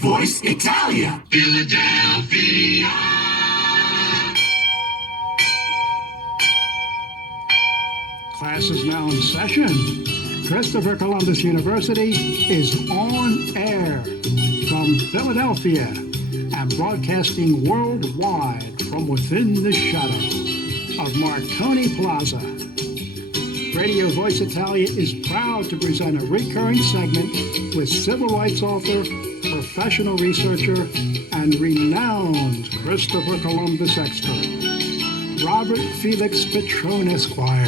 Voice Italia. Philadelphia. Class is now in session. Christopher Columbus University is on air from Philadelphia and broadcasting worldwide from within the shadow of Marconi Plaza. Radio Voice Italia is proud to present a recurring segment with civil rights author, professional researcher, and renowned Christopher Columbus expert, Robert Felix Petrone, Esquire.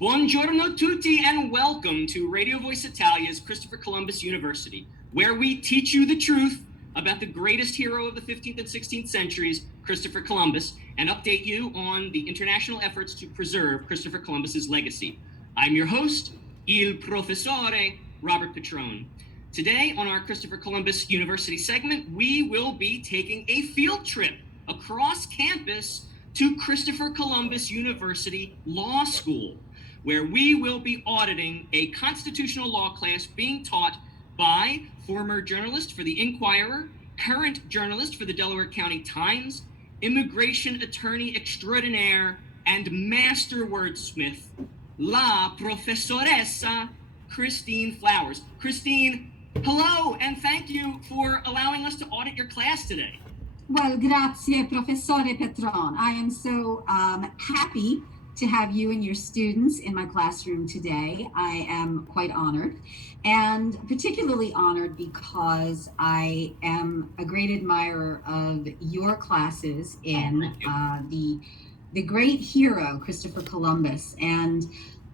Buongiorno tutti and welcome to Radio Voice Italia's Christopher Columbus University, where we teach you the truth about the greatest hero of the 15th and 16th centuries, Christopher Columbus, and update you on the international efforts to preserve Christopher Columbus's legacy. I'm your host, il professore, Robert Petrone. Today on our Christopher Columbus University segment, we will be taking a field trip across campus to Christopher Columbus University Law School, where we will be auditing a constitutional law class being taught by former journalist for the Esquire, current journalist for the Delaware County Times, immigration attorney extraordinaire, and master wordsmith, la professoressa, Christine Flowers. Christine, hello, and thank you for allowing us to audit your class today. Well, grazie, professore Petrone. I am so happy to have you and your students in my classroom today. I am quite honored, and particularly honored because I am a great admirer of your classes in the great hero, Christopher Columbus. And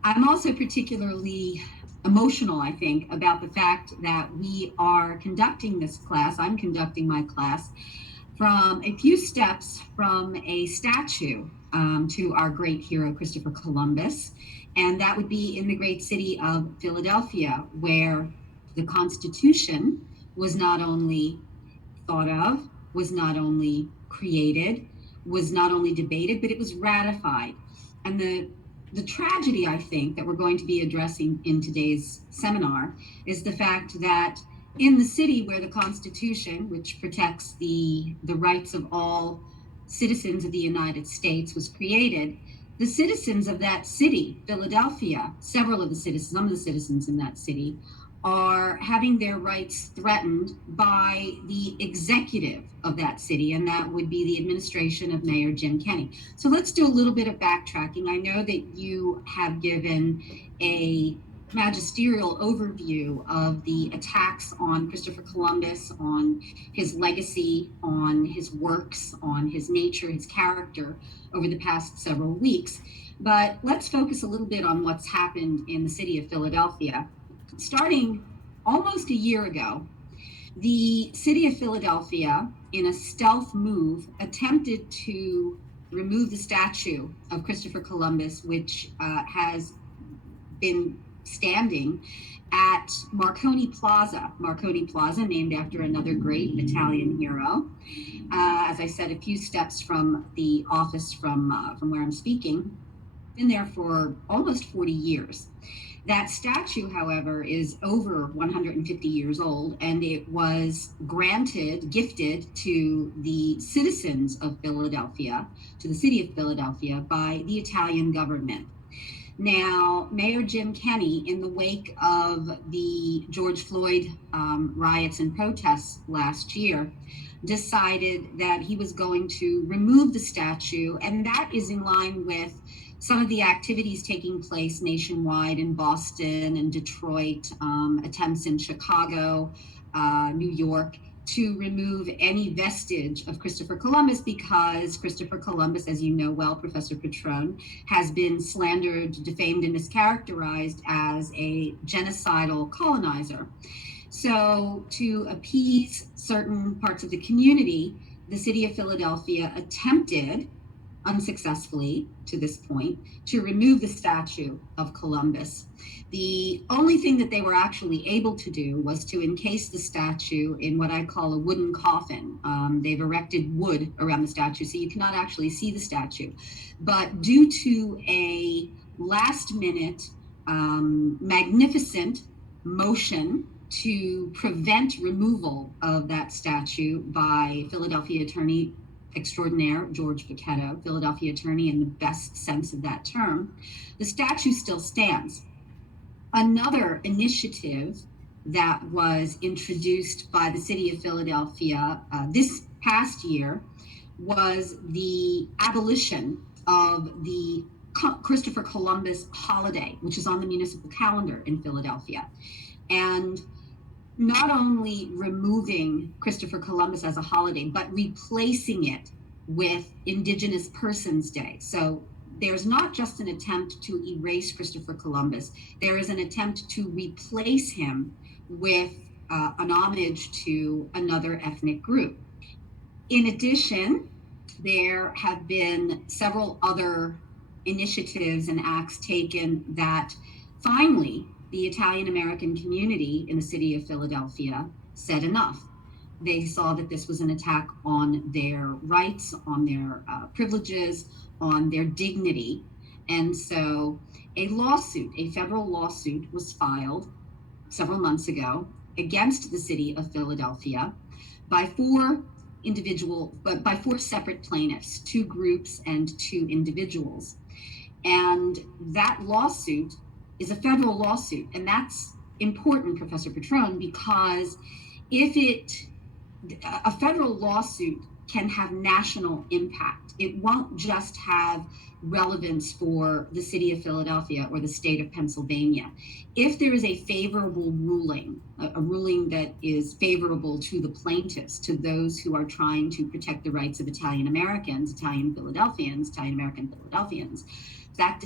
I'm also particularly emotional, I think, about the fact that we are conducting this class. I'm conducting my class from a few steps from a statue to our great hero, Christopher Columbus. And that would be in the great city of Philadelphia, where the Constitution was not only thought of, was not only created, was not only debated, but it was ratified. And the tragedy, I think, that we're going to be addressing in today's seminar is the fact that in the city where the Constitution, which protects the rights of all citizens of the United States, was created, the citizens of that city, Philadelphia, some of the citizens in that city, are having their rights threatened by the executive of that city, and that would be the administration of Mayor Jim Kenney. So let's do a little bit of backtracking. I know that you have given a magisterial overview of the attacks on Christopher Columbus, on his legacy, on his works, on his nature, his character over the past several weeks. But let's focus a little bit on what's happened in the city of Philadelphia. Starting almost a year ago, the city of Philadelphia, in a stealth move, attempted to remove the statue of Christopher Columbus, which has been standing at Marconi Plaza, named after another great Italian hero. As I said, a few steps from the office from where I'm speaking, been there for almost 40 years. That statue, however, is over 150 years old, and it was gifted to the citizens of Philadelphia, to the city of Philadelphia, by the Italian government. Now, Mayor Jim Kenney, in the wake of the George Floyd riots and protests last year, decided that he was going to remove the statue, and that is in line with some of the activities taking place nationwide in Boston and Detroit, attempts in Chicago, New York, to remove any vestige of Christopher Columbus, because Christopher Columbus, as you know well, Professor Petrone, has been slandered, defamed, and mischaracterized as a genocidal colonizer. So to appease certain parts of the community, the city of Philadelphia attempted, unsuccessfully to this point, to remove the statue of Columbus. The only thing that they were actually able to do was to encase the statue in what I call a wooden coffin. They've erected wood around the statue, so you cannot actually see the statue. But due to a last-minute, magnificent motion to prevent removal of that statue by Philadelphia Attorney Extraordinaire George Bigetto, Philadelphia attorney in the best sense of that term, the statue still stands. Another initiative that was introduced by the city of Philadelphia this past year was the abolition of the Christopher Columbus holiday, which is on the municipal calendar in Philadelphia. And not only removing Christopher Columbus as a holiday, but replacing it with Indigenous Persons Day. So there's not just an attempt to erase Christopher Columbus, there is an attempt to replace him with an homage to another ethnic group. In addition, there have been several other initiatives and acts taken that finally the Italian American community in the city of Philadelphia said enough. They saw that this was an attack on their rights, on their privileges, on their dignity. And so a federal lawsuit was filed several months ago against the city of Philadelphia by four separate plaintiffs, 2 groups and 2 individuals. And that lawsuit is a federal lawsuit. And that's important, Professor Petrone, because a federal lawsuit can have national impact. It won't just have relevance for the city of Philadelphia or the state of Pennsylvania. If there is a favorable ruling, a ruling that is favorable to the plaintiffs, to those who are trying to protect the rights of Italian Americans, Italian Philadelphians, Italian American Philadelphians, that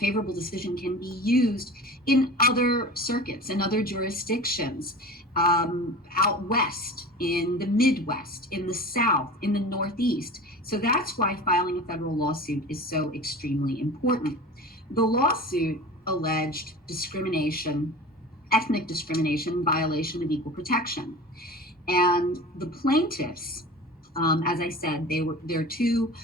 favorable decision can be used in other circuits and other jurisdictions, out west, in the Midwest, in the South, in the Northeast. So that's why filing a federal lawsuit is so extremely important. The lawsuit alleged discrimination, ethnic discrimination, violation of equal protection. And the plaintiffs, as I said, there are 2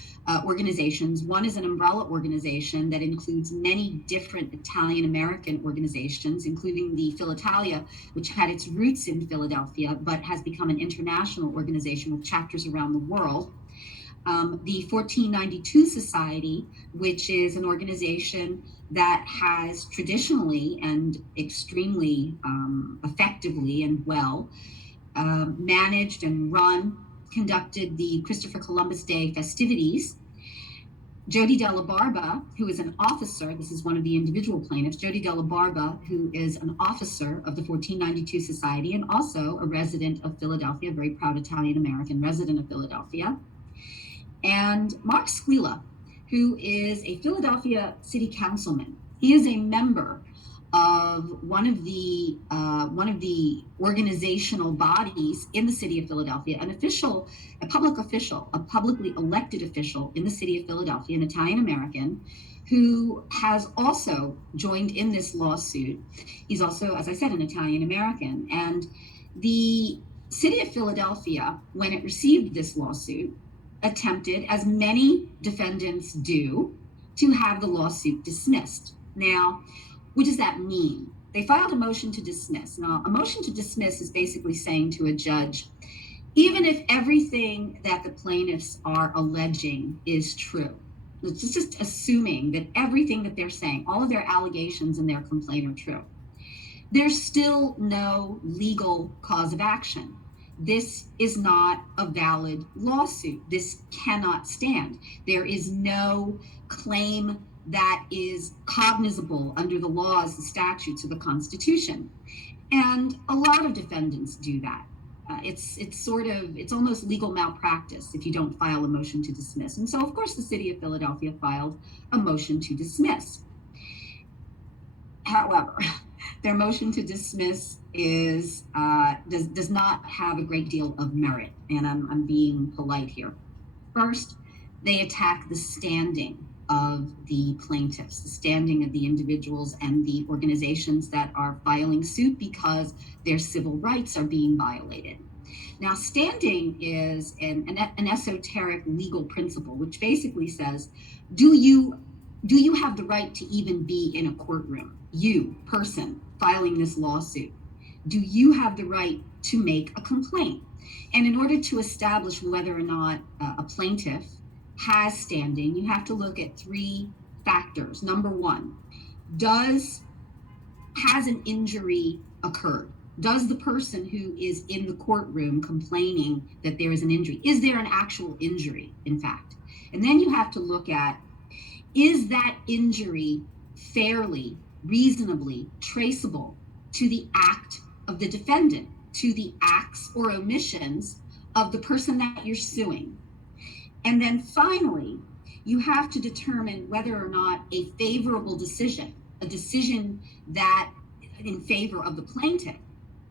organizations. One is an umbrella organization that includes many different Italian American organizations, including the Philitalia, which had its roots in Philadelphia, but has become an international organization with chapters around the world. The 1492 Society, which is an organization that has traditionally and extremely effectively and well managed and conducted the Christopher Columbus Day festivities. Jody Della Barba, who is an officer, this is one of the individual plaintiffs, Jody Della Barba, who is an officer of the 1492 Society and also a resident of Philadelphia, a very proud Italian American resident of Philadelphia. And Mark Phila, who is a Philadelphia city councilman. He is a member of one of the organizational bodies in the city of Philadelphia, a publicly elected official in the city of Philadelphia, an Italian American, who has also joined in this lawsuit. He's also, as I said, an Italian American. And the city of Philadelphia, when it received this lawsuit, attempted, as many defendants do, to have the lawsuit dismissed. Now, what does that mean? They filed a motion to dismiss. Now, a motion to dismiss is basically saying to a judge, even if everything that the plaintiffs are alleging is true, it's just assuming that everything that they're saying, all of their allegations in their complaint are true, there's still no legal cause of action. This is not a valid lawsuit. This cannot stand. There is no claim that is cognizable under the laws, the statutes, or the Constitution. And a lot of defendants do that. It's almost legal malpractice if you don't file a motion to dismiss. And so, of course, the city of Philadelphia filed a motion to dismiss. However, their motion to dismiss does not have a great deal of merit, and I'm being polite here. First, they attack the standing of the plaintiffs, the standing of the individuals and the organizations that are filing suit because their civil rights are being violated. Now, standing is an esoteric legal principle, which basically says, do you have the right to even be in a courtroom? You, person, filing this lawsuit. do you have the right to make a complaint? And in order to establish whether or not a plaintiff has standing, you have to look at three factors. Number one, has an injury occurred? Does the person who is in the courtroom complaining that there is an injury, is there an actual injury, in fact? And then you have to look at, is that injury fairly, reasonably traceable to the act of the defendant, to the acts or omissions of the person that you're suing? And then finally, you have to determine whether or not a favorable decision, a decision that in favor of the plaintiff,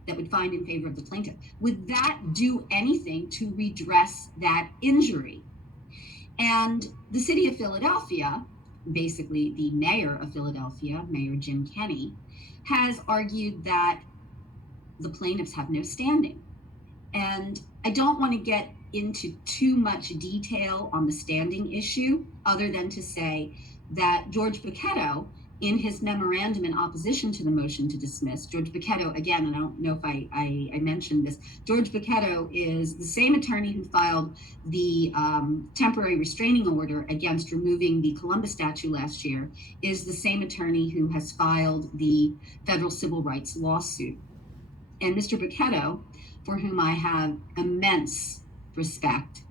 that would find in favor of the plaintiff, would that do anything to redress that injury? And the city of Philadelphia, basically the mayor of Philadelphia, Mayor Jim Kenney, has argued that the plaintiffs have no standing. And I don't want to get into too much detail on the standing issue, other than to say that George Bigetto, in his memorandum in opposition to the motion to dismiss, George Bigetto, again, and I don't know if I mentioned this, George Bigetto is the same attorney who filed the temporary restraining order against removing the Columbus statue last year, is the same attorney who has filed the federal civil rights lawsuit. And Mr. Bigetto, for whom I have immense respect,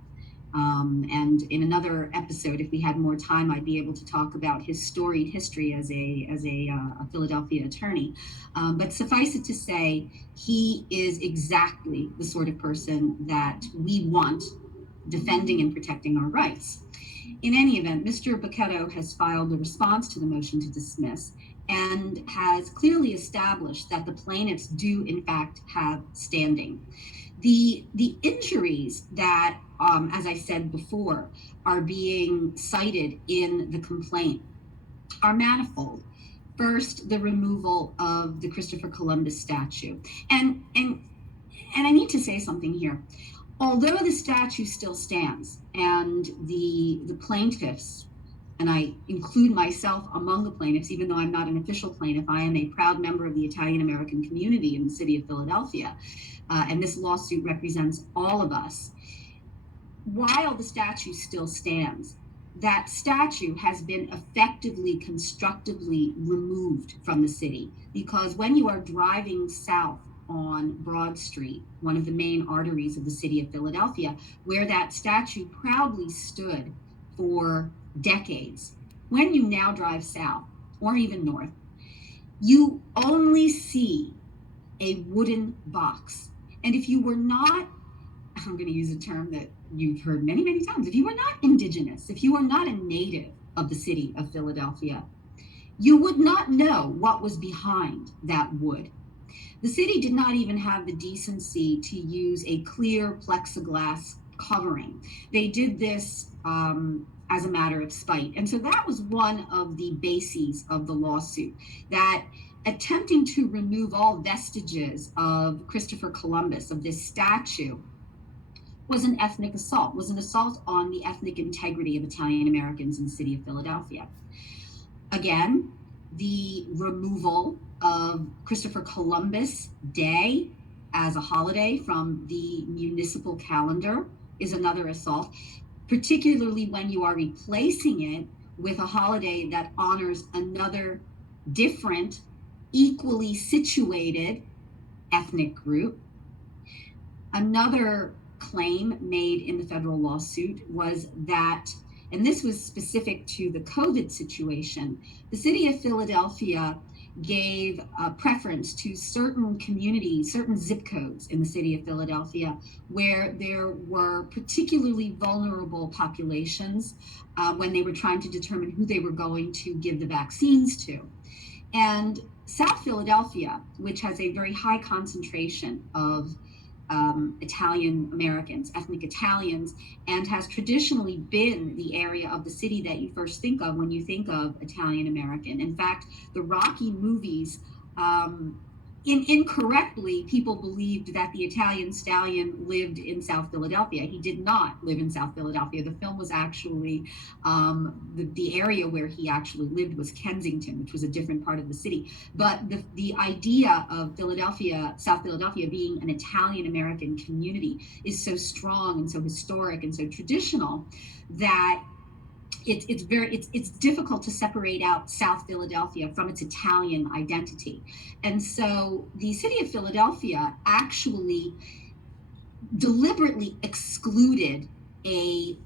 and in another episode, if we had more time, I'd be able to talk about his storied history as a Philadelphia attorney. But suffice it to say, he is exactly the sort of person that we want defending and protecting our rights. In any event, Mr. Bigetto has filed a response to the motion to dismiss and has clearly established that the plaintiffs do, in fact, have standing. The injuries that, as I said before, are being cited in the complaint are manifold. First, the removal of the Christopher Columbus statue. And I need to say something here. Although the statue still stands and the plaintiffs, and I include myself among the plaintiffs, even though I'm not an official plaintiff, I am a proud member of the Italian American community in the city of Philadelphia. And this lawsuit represents all of us. While the statue still stands, that statue has been effectively, constructively removed from the city, because when you are driving south on Broad Street, one of the main arteries of the city of Philadelphia, where that statue proudly stood for decades, when you now drive south or even north, you only see a wooden box. And if you were not, I'm going to use a term that you've heard many, many times, if you were not indigenous, if you were not a native of the city of Philadelphia, you would not know what was behind that wood. The city did not even have the decency to use a clear plexiglass covering. They did this as a matter of spite. And so that was one of the bases of the lawsuit, that attempting to remove all vestiges of Christopher Columbus, of this statue, was an ethnic assault, was an assault on the ethnic integrity of Italian Americans in the city of Philadelphia. Again, the removal of Christopher Columbus Day as a holiday from the municipal calendar is another assault, particularly when you are replacing it with a holiday that honors another different, equally situated ethnic group. Another claim made in the federal lawsuit was that, and this was specific to the COVID situation, the city of Philadelphia gave preference to certain communities, certain zip codes in the city of Philadelphia, where there were particularly vulnerable populations when they were trying to determine who they were going to give the vaccines to. And South Philadelphia, which has a very high concentration of Italian Americans, ethnic Italians, and has traditionally been the area of the city that you first think of when you think of Italian American. In fact, the Rocky movies incorrectly, people believed that the Italian stallion lived in South Philadelphia. He did not live in South Philadelphia. The film was actually, the area where he actually lived was Kensington, which was a different part of the city. But the idea of Philadelphia, South Philadelphia, being an Italian-American community is so strong and so historic and so traditional that it's difficult to separate out South Philadelphia from its Italian identity. And so the city of Philadelphia actually deliberately excluded a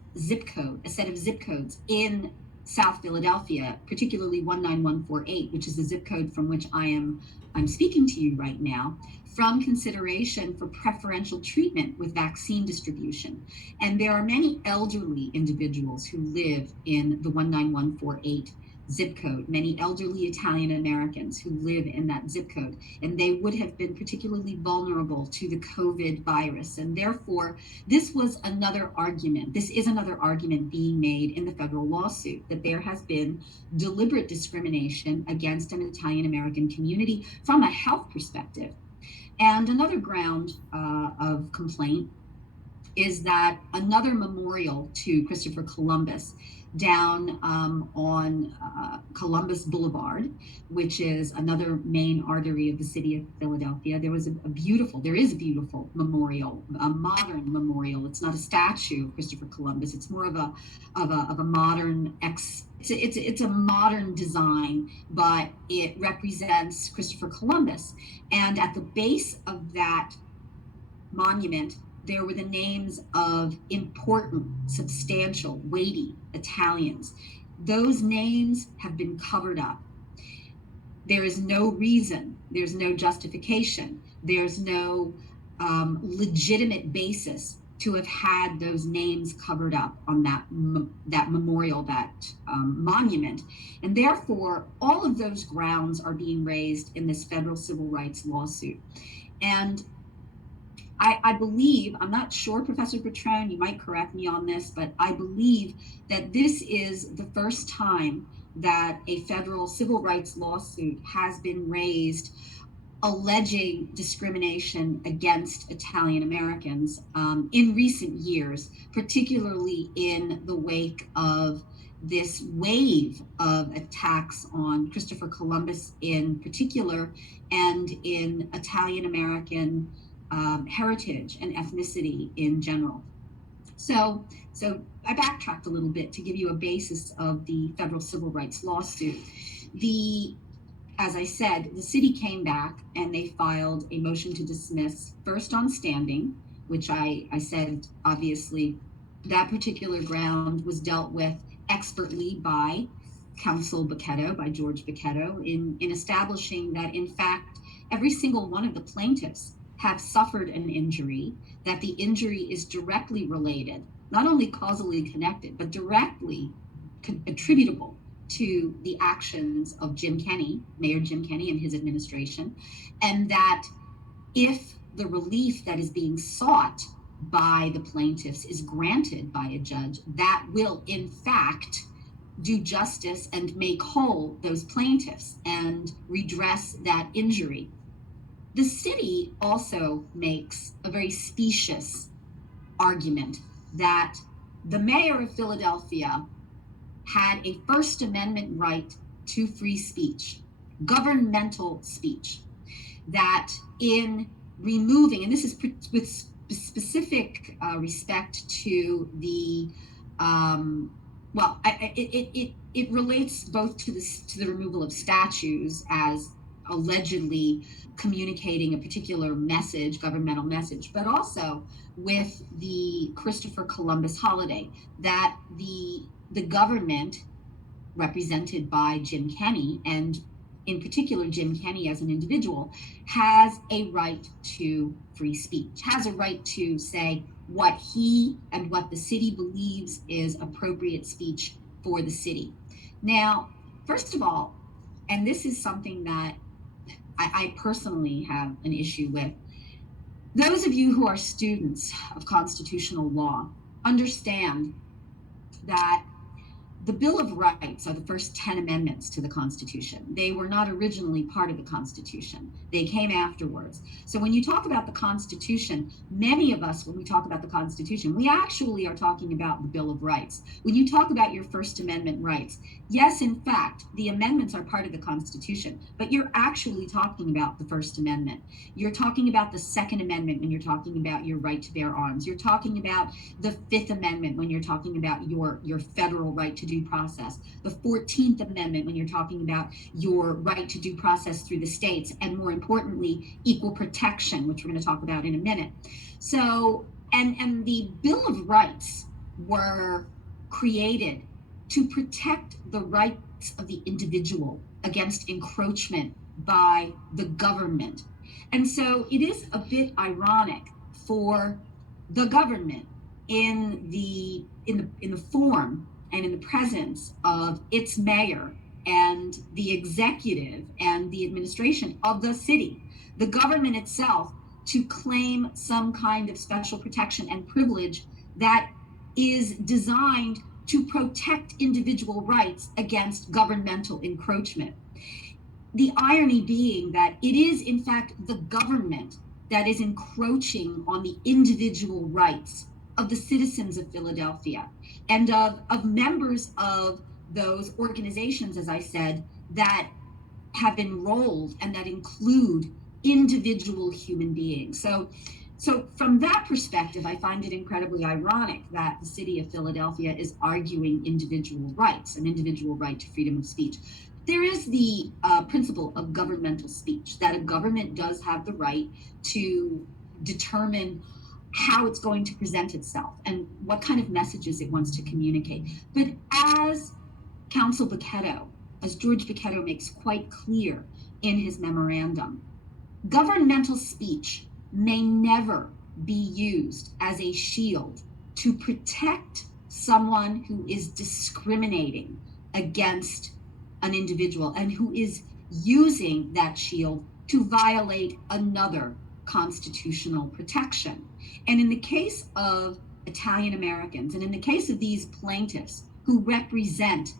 set of zip codes in South Philadelphia, particularly 19148, which is the zip code from which I'm speaking to you right now, from consideration for preferential treatment with vaccine distribution. And there are many elderly individuals who live in the 19148 zip code, many elderly Italian Americans who live in that zip code, and they would have been particularly vulnerable to the COVID virus. And therefore, this is another argument being made in the federal lawsuit, that there has been deliberate discrimination against an Italian American community from a health perspective. And another ground of complaint is that another memorial to Christopher Columbus down on Columbus Boulevard, which is another main artery of the city of Philadelphia. There is a beautiful memorial, a modern memorial. It's not a statue of Christopher Columbus. It's more of a modern it's a modern design, but it represents Christopher Columbus. And at the base of that monument, there were the names of important, substantial, weighty Italians. Those names have been covered up. There is no reason, there's no justification, there's no legitimate basis to have had those names covered up on that memorial, that monument. And therefore, all of those grounds are being raised in this federal civil rights lawsuit. And I believe, I'm not sure, Professor Petrone, you might correct me on this, but I believe that this is the first time that a federal civil rights lawsuit has been raised alleging discrimination against Italian Americans in recent years, particularly in the wake of this wave of attacks on Christopher Columbus in particular, and in Italian American heritage and ethnicity in general. So I backtracked a little bit to give you a basis of the federal civil rights lawsuit. As I said, the city came back and they filed a motion to dismiss, first on standing, which I said, obviously, that particular ground was dealt with expertly by counsel Bigetto, by George Bigetto, in establishing that, in fact, every single one of the plaintiffs have suffered an injury, that the injury is directly related, not only causally connected, but directly attributable to the actions of Jim Kenney, Mayor Jim Kenney and his administration, and that if the relief that is being sought by the plaintiffs is granted by a judge, that will in fact do justice and make whole those plaintiffs and redress that injury. The city also makes a very specious argument that the mayor of Philadelphia had a First Amendment right to free speech, governmental speech, that in removing, and this is with specific respect to the, it relates both to the removal of statues as allegedly communicating a particular message, governmental message, but also with the Christopher Columbus holiday, that the government, represented by Jim Kenney, and in particular Jim Kenney as an individual, has a right to free speech, has a right to say what he and what the city believes is appropriate speech for the city. Now, first of all, and this is something that I personally have an issue with, those of you who are students of constitutional law understand that the Bill of Rights are the first 10 amendments to the Constitution. They were not originally part of the Constitution. They came afterwards. So when you talk about the Constitution, many of us, when we talk about the Constitution, we actually are talking about the Bill of Rights. When you talk about your First Amendment rights, yes, in fact, the amendments are part of the Constitution, but you're actually talking about the First Amendment. You're talking about the Second Amendment when you're talking about your right to bear arms. You're talking about the Fifth Amendment when you're talking about your federal right to due process. The 14th Amendment when you're talking about your right to due process through the states, and more importantly, equal protection, which we're going to talk about in a minute. So, and the Bill of Rights were created to protect the rights of the individual against encroachment by the government. And so it is a bit ironic for the government in the form and in the presence of its mayor and the executive and the administration of the city, the government itself, to claim some kind of special protection and privilege that is designed to protect individual rights against governmental encroachment. The irony being that it is, in fact, the government that is encroaching on the individual rights of the citizens of Philadelphia and of members of those organizations, as I said, that have enrolled and that include individual human beings. So from that perspective, I find it incredibly ironic that the city of Philadelphia is arguing individual rights, an individual right to freedom of speech. There is the principle of governmental speech, that a government does have the right to determine how it's going to present itself and what kind of messages it wants to communicate. But as George Bigetto makes quite clear in his memorandum, governmental speech may never be used as a shield to protect someone who is discriminating against an individual and who is using that shield to violate another constitutional protection. And in the case of Italian Americans, and in the case of these plaintiffs who represent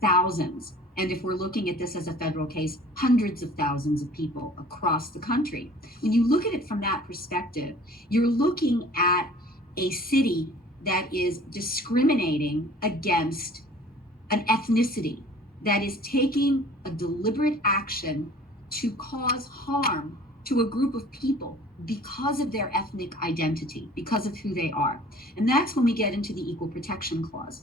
thousands, and if we're looking at this as a federal case, hundreds of thousands of people across the country, when you look at it from that perspective, you're looking at a city that is discriminating against an ethnicity, that is taking a deliberate action to cause harm to a group of people because of their ethnic identity, because of who they are. And that's when we get into the Equal Protection Clause.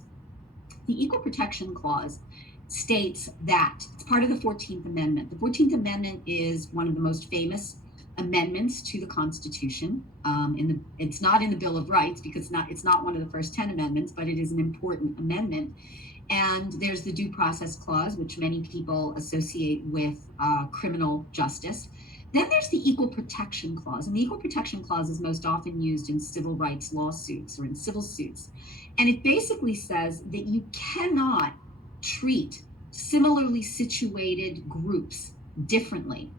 The Equal Protection Clause states that it's part of the 14th Amendment. The 14th Amendment is one of the most famous amendments to the Constitution. It's not in the Bill of Rights because it's not one of the first 10 amendments, but it is an important amendment. And there's the Due Process Clause, which many people associate with criminal justice. Then there's the Equal Protection Clause, and the Equal Protection Clause is most often used in civil rights lawsuits or in civil suits. And it basically says that you cannot treat similarly situated groups differently.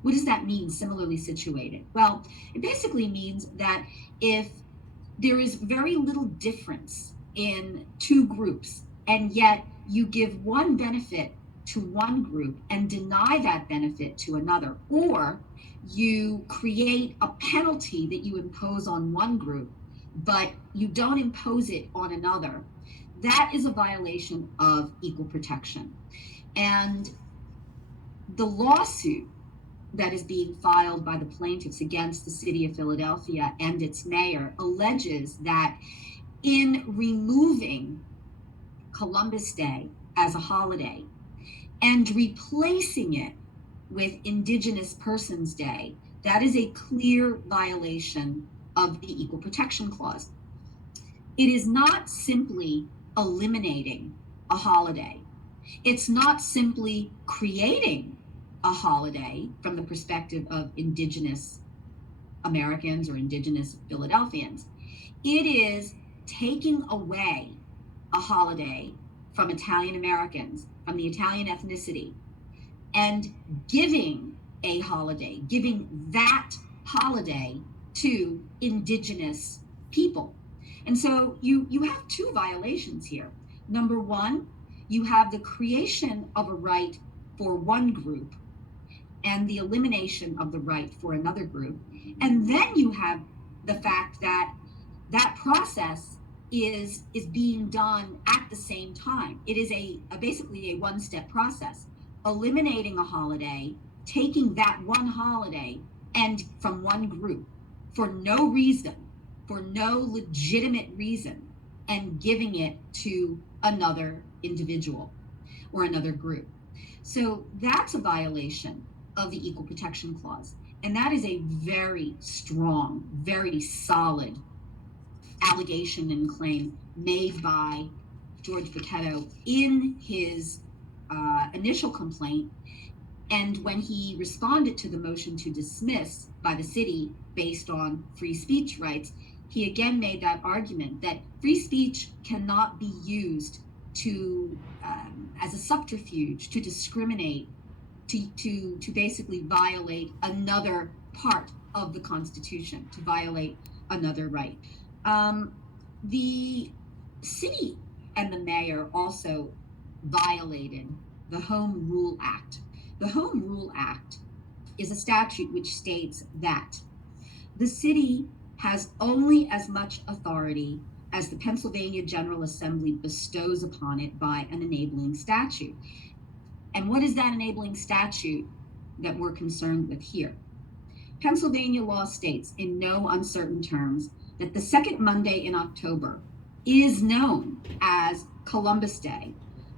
What does that mean, similarly situated? Well, it basically means that if there is very little difference in two groups, and yet you give one benefit to one group and deny that benefit to another, or you create a penalty that you impose on one group, but you don't impose it on another, that is a violation of equal protection. And the lawsuit that is being filed by the plaintiffs against the city of Philadelphia and its mayor alleges that in removing Columbus Day as a holiday and replacing it with Indigenous Persons Day, that is a clear violation of the Equal Protection Clause. It is not simply eliminating a holiday. It's not simply creating a holiday from the perspective of Indigenous Americans or Indigenous Philadelphians. It is taking away a holiday from Italian Americans, from the Italian ethnicity, and giving a holiday, giving that holiday to Indigenous people. And so you have two violations here. Number one, you have the creation of a right for one group and the elimination of the right for another group. And then you have the fact that that process is being done at the same time. It is basically a one-step process. Eliminating a holiday, taking that one holiday and from one group for no reason, for no legitimate reason, and giving it to another individual or another group. So that's a violation of the Equal Protection Clause. And that is a very strong, very solid allegation and claim made by George Bigetto in his initial complaint. And when he responded to the motion to dismiss by the city based on free speech rights, he again made that argument that free speech cannot be used to as a subterfuge to discriminate, to basically violate another part of the Constitution, to violate another right. The city and the mayor also violated the Home Rule Act. The Home Rule Act is a statute which states that the city has only as much authority as the Pennsylvania General Assembly bestows upon it by an enabling statute. And what is that enabling statute that we're concerned with here? Pennsylvania law states in no uncertain terms that the second Monday in October is known as Columbus Day.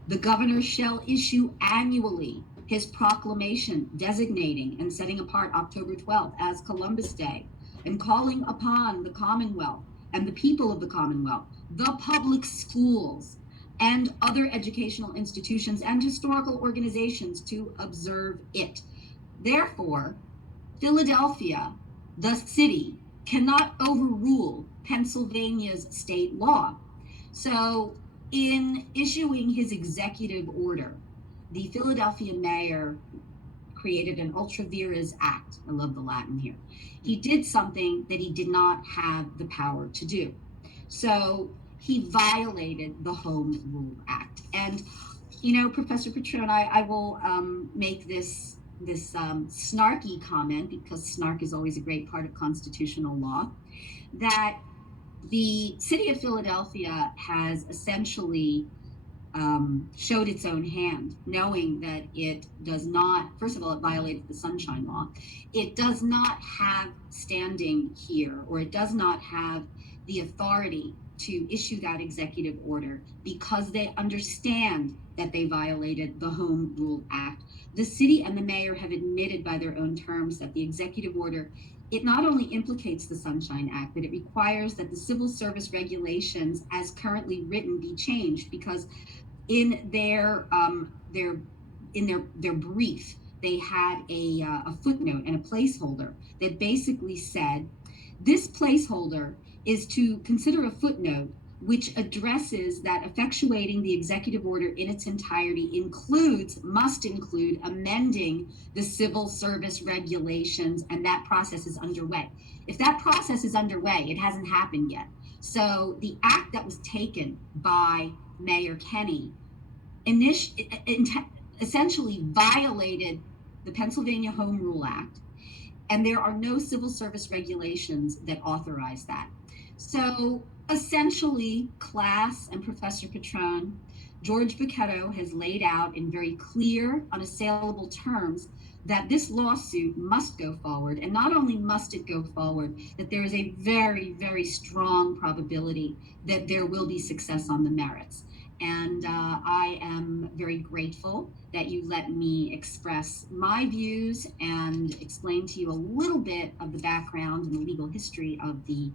The governor shall issue annually his proclamation designating and setting apart October 12th as Columbus Day and calling upon the Commonwealth and the people of the Commonwealth, the public schools, and other educational institutions and historical organizations to observe it. Therefore, Philadelphia, the city, cannot overrule Pennsylvania's state law. So in issuing his executive order, the Philadelphia mayor created an ultra vires act. I love the Latin here. He did something that he did not have the power to do. So he violated the Home Rule Act. And, you know, Professor Petrone, I will make this snarky comment, because snark is always a great part of constitutional law, that the city of Philadelphia has essentially showed its own hand, knowing that it does not, first of all, it violated the Sunshine Law. It does not have standing here, or it does not have the authority to issue that executive order because they understand that they violated the Home Rule Act. The city and the mayor have admitted by their own terms that the executive order, it not only implicates the Sunshine Act, but it requires that the civil service regulations as currently written be changed, because in their brief, they had a footnote and a placeholder that basically said, this placeholder is to consider a footnote which addresses that effectuating the executive order in its entirety must include amending the civil service regulations, and that process is underway. If that process is underway, it hasn't happened yet. So the act that was taken by Mayor Kenney essentially violated the Pennsylvania Home Rule Act, and there are no civil service regulations that authorize that. So essentially, class and Professor Petrone, George Bigetto has laid out in very clear, unassailable terms that this lawsuit must go forward. And not only must it go forward, that there is a very, very strong probability that there will be success on the merits. And I am very grateful that you let me express my views and explain to you a little bit of the background and the legal history of the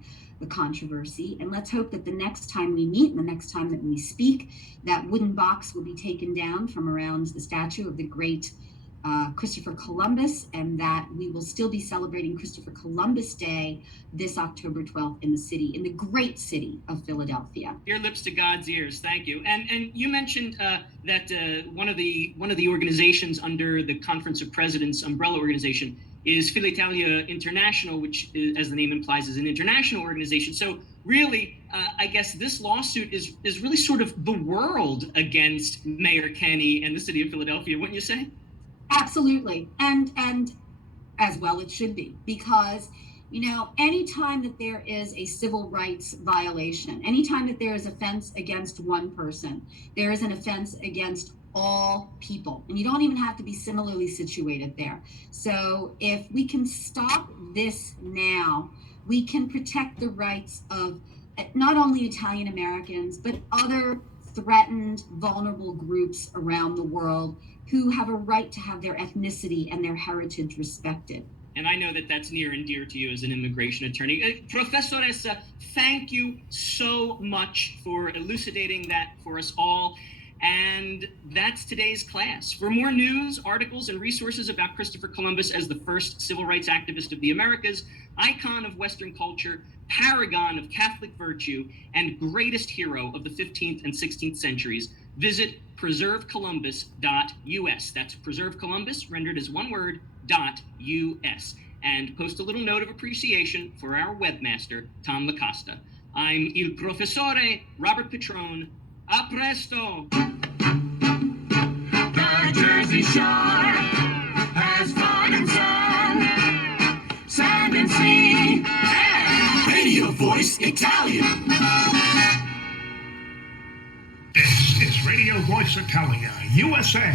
controversy. And let's hope that the next time we meet and the next time that we speak, that wooden box will be taken down from around the statue of the great Christopher Columbus, and that we will still be celebrating Christopher Columbus Day this October 12th in the great city of Philadelphia. Your lips to God's ears. Thank you. And you mentioned that one of the organizations under the Conference of Presidents umbrella organization is Phila Italia International, which is, as the name implies, is an international organization. So really, I guess this lawsuit is really sort of the world against Mayor Kenney and the city of Philadelphia, wouldn't you say? Absolutely. And as well it should be, because anytime that there is a civil rights violation, anytime that there is offense against one person, there is an offense against all people, and you don't even have to be similarly situated there. So if we can stop this now, we can protect the rights of not only Italian Americans, but other threatened, vulnerable groups around the world who have a right to have their ethnicity and their heritage respected. And I know that that's near and dear to you as an immigration attorney. Professoressa, thank you so much for elucidating that for us all. And that's today's class. For more news, articles, and resources about Christopher Columbus as the first civil rights activist of the Americas, icon of Western culture, paragon of Catholic virtue, and greatest hero of the 15th and 16th centuries, visit preservecolumbus.us. That's Preserve Columbus, rendered as one word, .us. And post a little note of appreciation for our webmaster, Tom LaCosta. I'm il professore Robert Petrone. A presto! The Jersey Shore has fun and sun, sand and sea, and Radio Voice Italian. This is Radio Voice Italia, USA.